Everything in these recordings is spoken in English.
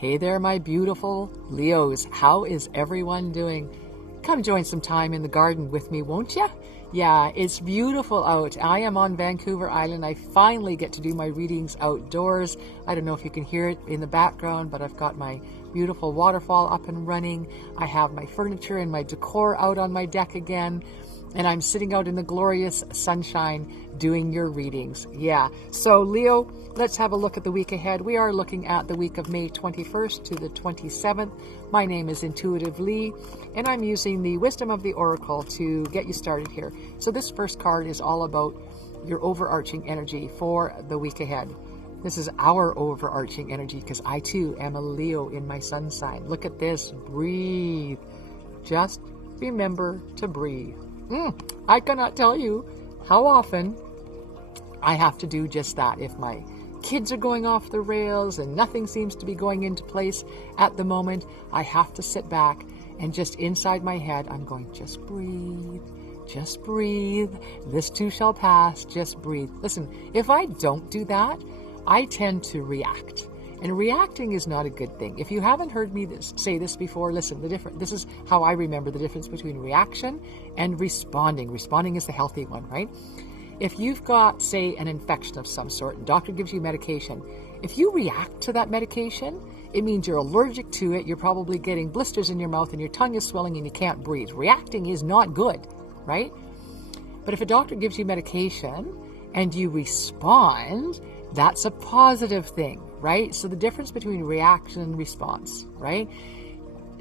Hey there, my beautiful Leos. How is everyone doing? Come join some time in the garden with me, won't you? Yeah, it's beautiful out. I am on Vancouver Island. I finally get to do my readings outdoors. I don't know if you can hear it in the background, but I've got my beautiful waterfall up and running. I have my furniture and my decor out on my deck again. And I'm sitting out in the glorious sunshine doing your readings. Yeah. So Leo, let's have a look at the week ahead. We are looking at the week of May 21st to the 27th. My name is Intuitive Lee, and I'm using the Wisdom of the Oracle to get you started here. So this first card is all about your overarching energy for the week ahead. This is our overarching energy because I too am a Leo in my sun sign. Look at this. Breathe. Just remember to breathe. I cannot tell you how often I have to do just that. If my kids are going off the rails and nothing seems to be going into place at the moment, I have to sit back and just inside my head, I'm going, just breathe, just breathe. This too shall pass, just breathe. Listen, if I don't do that, I tend to react. And reacting is not a good thing. If you haven't heard me say this before, listen, this is how I remember the difference between reaction and responding. Responding is the healthy one, right? If you've got, say, an infection of some sort, and doctor gives you medication, if you react to that medication, it means you're allergic to it, you're probably getting blisters in your mouth and your tongue is swelling and you can't breathe. Reacting is not good, right? But if a doctor gives you medication and you respond, that's a positive thing, right? So the difference between reaction and response, right?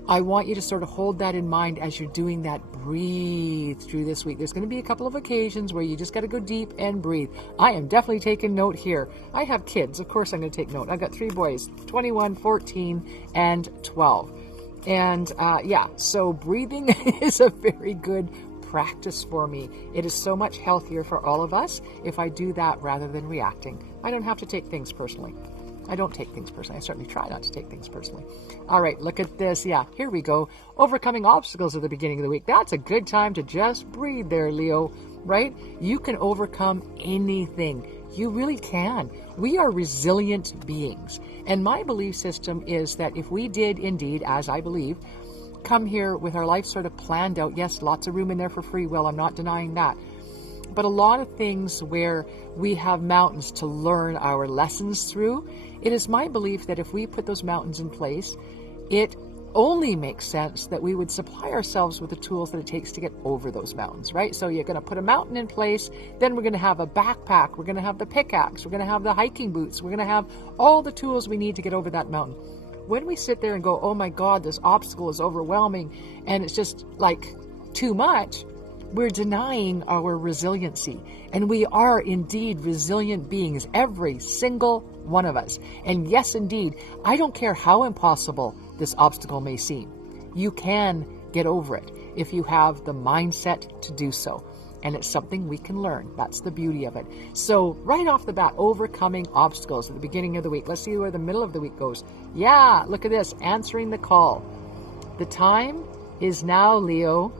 I want you to sort of hold that in mind as you're doing that. Breathe through this week. There's going to be a couple of occasions where you just got to go deep and breathe. I am definitely taking note here. I have kids. Of course I'm going to take note. I've got 3 boys, 21, 14, and 12. And so breathing is a very good practice for me. It is so much healthier for all of us if I do that rather than reacting. I don't have to take things personally. I don't take things personally. I certainly try not to take things personally. All right, look at this. Yeah, here we go. Overcoming obstacles at the beginning of the week. That's a good time to just breathe there, Leo, right? You can overcome anything. You really can. We are resilient beings. And my belief system is that if we did indeed, as I believe, come here with our life sort of planned out. Yes, lots of room in there for free will. I'm not denying that. But a lot of things where we have mountains to learn our lessons through, it is my belief that if we put those mountains in place, it only makes sense that we would supply ourselves with the tools that it takes to get over those mountains, right? So you're going to put a mountain in place, then we're going to have a backpack, we're going to have the pickaxe, we're going to have the hiking boots, we're going to have all the tools we need to get over that mountain. When we sit there and go, oh my God, this obstacle is overwhelming and it's just like too much, we're denying our resiliency. And we are indeed resilient beings, every single one of us. And yes, indeed, I don't care how impossible this obstacle may seem. You can get over it if you have the mindset to do so. And it's something we can learn. That's the beauty of it. So right off the bat, overcoming obstacles at the beginning of the week. Let's see where the middle of the week goes. Yeah, look at this. Answering the call. The time is now, Leo.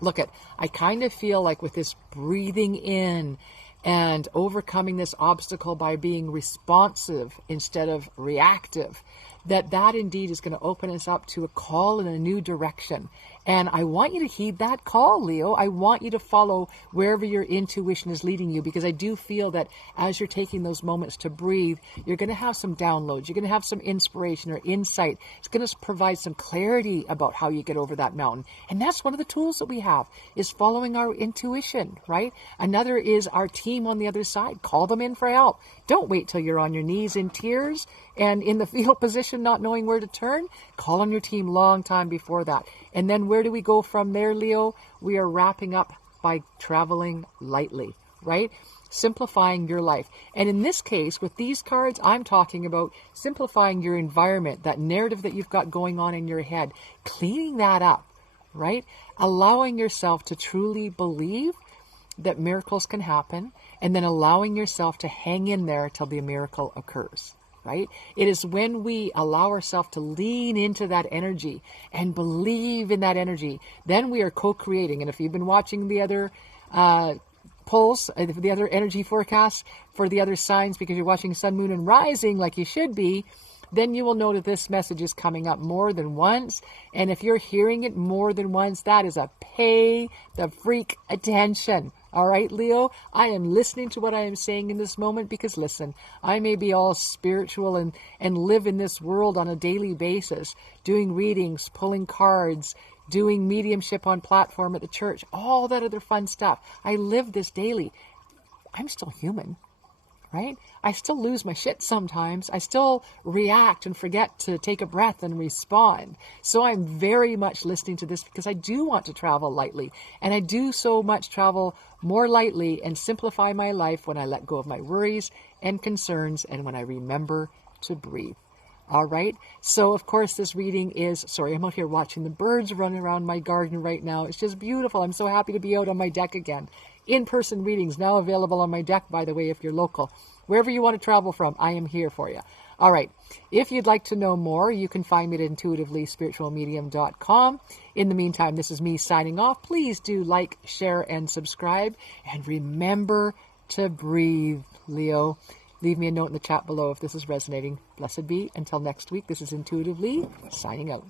Look at, I kind of feel like with this breathing in and overcoming this obstacle by being responsive instead of reactive, that indeed is going to open us up to a call in a new direction. And I want you to heed that call, Leo. I want you to follow wherever your intuition is leading you, because I do feel that as you're taking those moments to breathe, you're going to have some downloads. You're going to have some inspiration or insight. It's going to provide some clarity about how you get over that mountain. And that's one of the tools that we have, is following our intuition, right? Another is our team on the other side. Call them in for help. Don't wait till you're on your knees in tears and in the fetal position, not knowing where to turn. Call on your team long time before that. And then where do we go from there, Leo? We are wrapping up by traveling lightly, right? Simplifying your life. And in this case, with these cards, I'm talking about simplifying your environment, that narrative that you've got going on in your head, cleaning that up, right? Allowing yourself to truly believe that miracles can happen, and then allowing yourself to hang in there till the miracle occurs. Right? It is when we allow ourselves to lean into that energy and believe in that energy, then we are co-creating. And if you've been watching the other polls, the other energy forecasts for the other signs, because you're watching Sun, Moon, and Rising like you should be, then you will know that this message is coming up more than once. And if you're hearing it more than once, that is a pay the freak attention. All right, Leo, I am listening to what I am saying in this moment because, listen, I may be all spiritual and live in this world on a daily basis, doing readings, pulling cards, doing mediumship on platform at the church, all that other fun stuff. I live this daily. I'm still human, right? I still lose my shit sometimes. I still react and forget to take a breath and respond. So I'm very much listening to this because I do want to travel lightly. And I do so much travel more lightly and simplify my life when I let go of my worries and concerns and when I remember to breathe. All right. So, of course, this reading is, sorry, I'm out here watching the birds running around my garden right now. It's just beautiful. I'm so happy to be out on my deck again. In-person readings now available on my deck, by the way, if you're local. Wherever you want to travel from, I am here for you. All right. If you'd like to know more, you can find me at intuitivelyspiritualmedium.com. In the meantime, this is me signing off. Please do like, share, and subscribe. And remember to breathe, Leo. Leave me a note in the chat below if this is resonating. Blessed be. Until next week, this is Intuitively signing out.